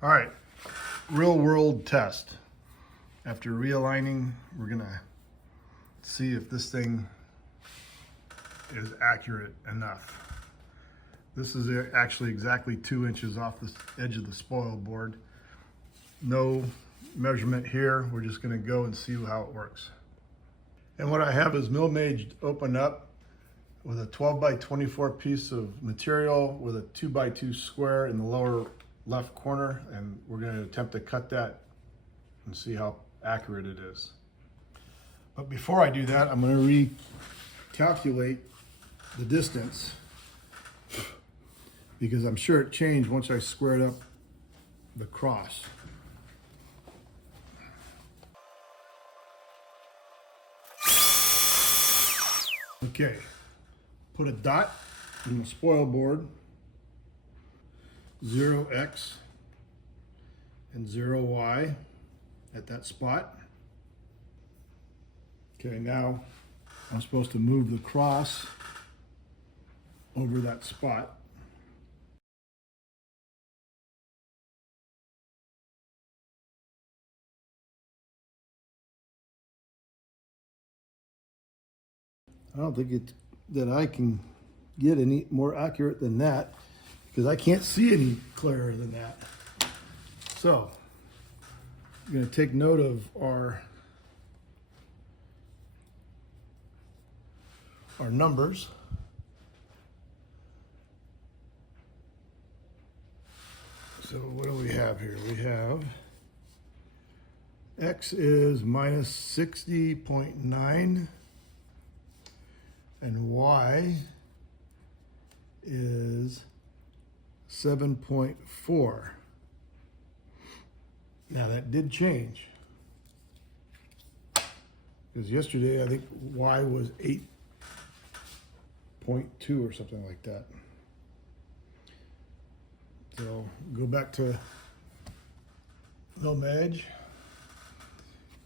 All right, real world test. After realigning, we're gonna see if this thing is accurate enough. This is actually exactly 2 inches off the edge of the spoil board. No measurement here. We're just gonna go and see how it works. And what I have is Milllmage open up with a 12 by 24 piece of material with a 2 by 2 square in the lower left corner, and we're going to attempt to cut that and see how accurate it is. But before I do that, I'm going to recalculate the distance because I'm sure it changed once I squared up the cross. Okay, put a dot in the spoil board, 0x and 0y at that spot. Okay, now I'm supposed to move the cross over that spot. I don't think that I can get any more accurate than that because I can't see any clearer than that. So I'm going to take note of our numbers. So what do we have here? We have X is minus 60.9 and Y is 7.4. Now that did change because yesterday I think Y was 8.2 or something like that. So go back to Milllmage,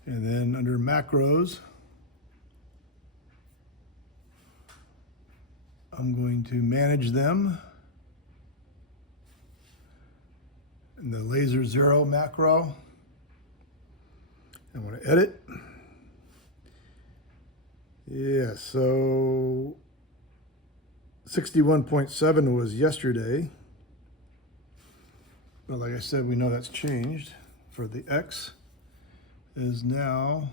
and then under macros, I'm going to manage them. In the Lazer Zero macro, I want to edit. Yeah, so 61.7 was yesterday. But like I said, we know that's changed. For the X is now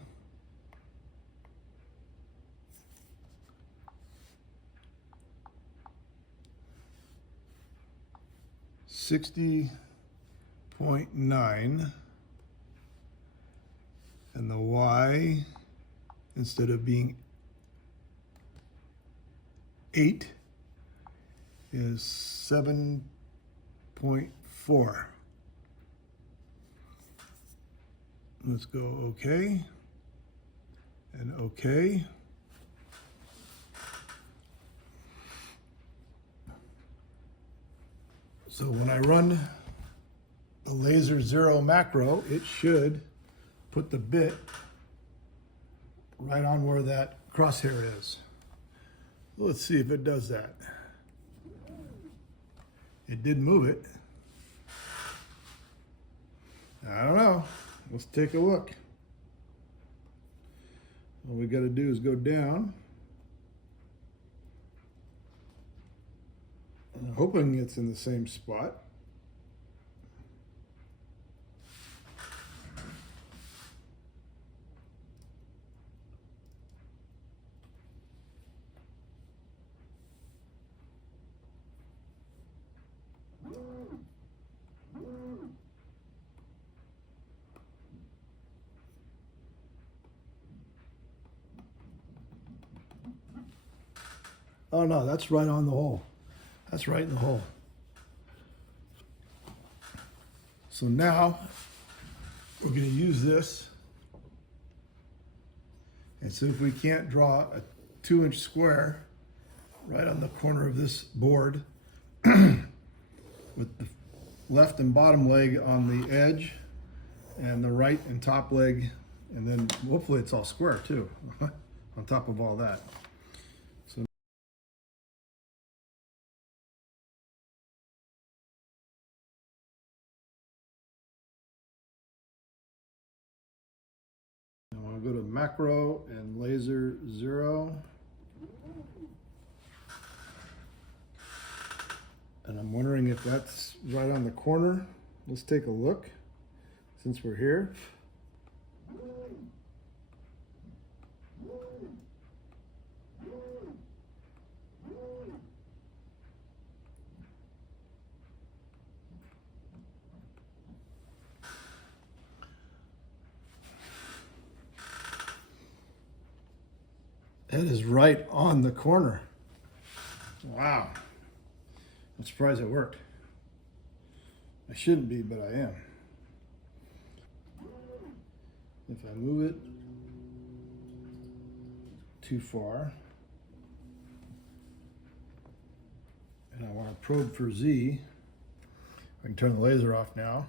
60.9, and the Y, instead of being 8, is 7.4. Let's go OK and OK. So when I run the Lazer Zero macro, it should put the bit right on where that crosshair is. Let's see if it does that. It did move it. I don't know. Let's take a look. All we got to do is go down. I'm hoping it's in the same spot. Oh no, that's right on the hole. That's right in the hole. So now we're going to use this and see if we can't draw a 2-inch square right on the corner of this board with the left and bottom leg on the edge and the right and top leg, and then hopefully it's all square too on top of all that. Macro and Lazer Zero. And I'm wondering if that's right on the corner. Let's take a look since we're here. That is right on the corner. Wow. I'm surprised it worked. I shouldn't be, but I am. If I move it too far, and I want to probe for Z, I can turn the laser off now.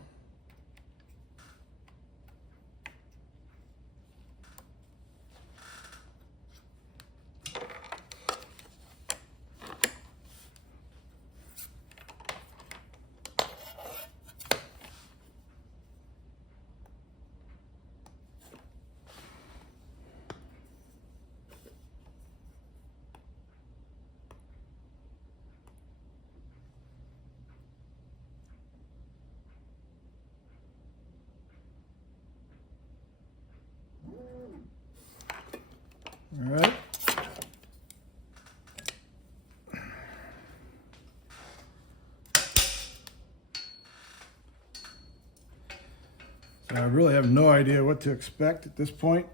All right. So I really have no idea what to expect at this point.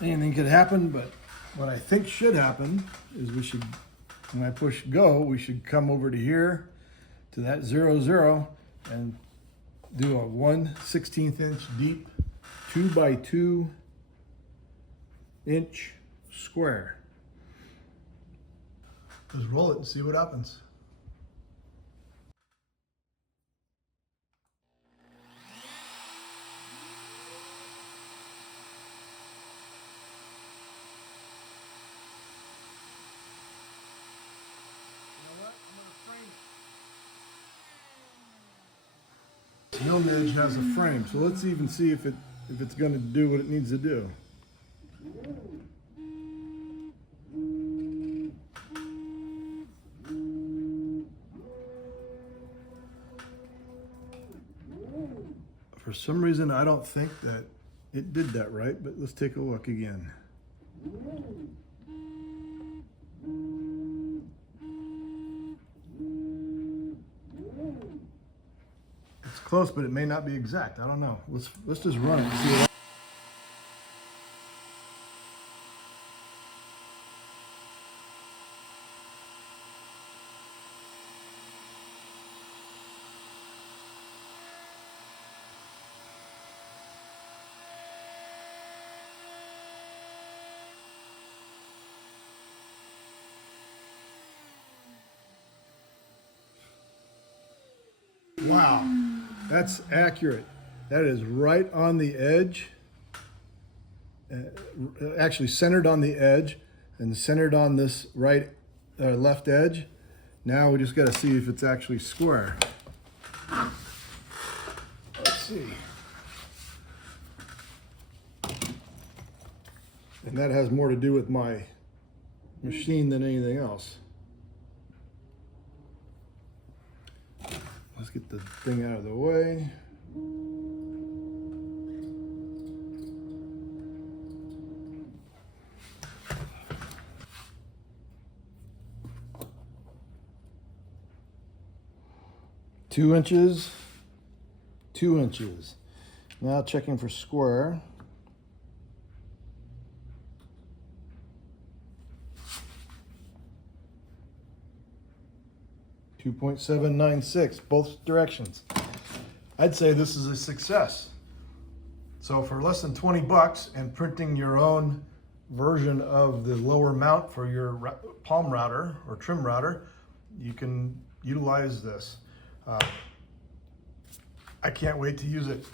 Anything could happen, but what I think should happen is we should, when I push go, we should come over to here to that 0, and do a 1/16 inch deep 2 by 2 inch square. Just roll it and see what happens. Milllmage has a frame, so let's even see if it's going to do what it needs to do. For some reason, I don't think that it did that right, but let's take a look again. It's close, but it may not be exact. I don't know. Let's just run it and see what. Wow, that's accurate. That is right on the edge, actually centered on the edge and centered on this left edge. Now we just got to see if it's actually square. Let's see. And that has more to do with my machine than anything else. Let's get the thing out of the way. Two inches, 2 inches. Now checking for square. .796, both directions. I'd say this is a success. So for less than 20 bucks and printing your own version of the lower mount for your palm router or trim router, you can utilize this. I can't wait to use it.